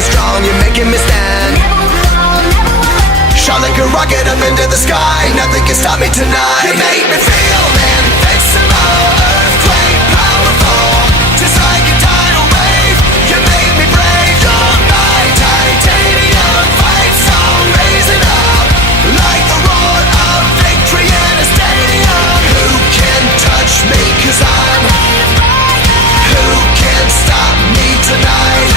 me strong, you're making me stand. Shot like a rocket up into the sky, nothing can stop me tonight. You make me feel invincible, earthquake powerful, just like a tidal wave. You make me brave, you're my titanium fight song, raising up like the roar of victory in a stadium. Who can touch me, 'cause I'm who can stop me tonight?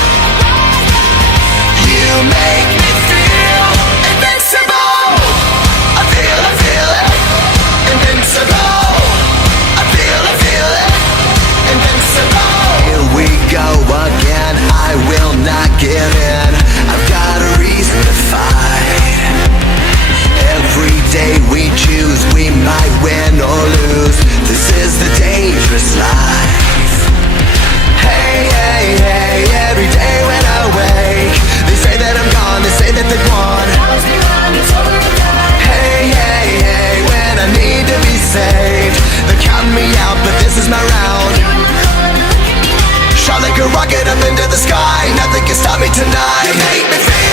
You make me feel invincible. I feel it, invincible. I feel it, invincible. Here we go again, I will not give in. I've got a reason to fight. Every day we choose, we might win or lose. This is the dangerous life. Hey, hey, hey, every day when I wake, they say that I'm gone, they say that they've won. Hey, hey, hey, when I need to be saved, they're counting me out, but this is my round. Shot like a rocket up into the sky, nothing can stop me tonight. You make me feel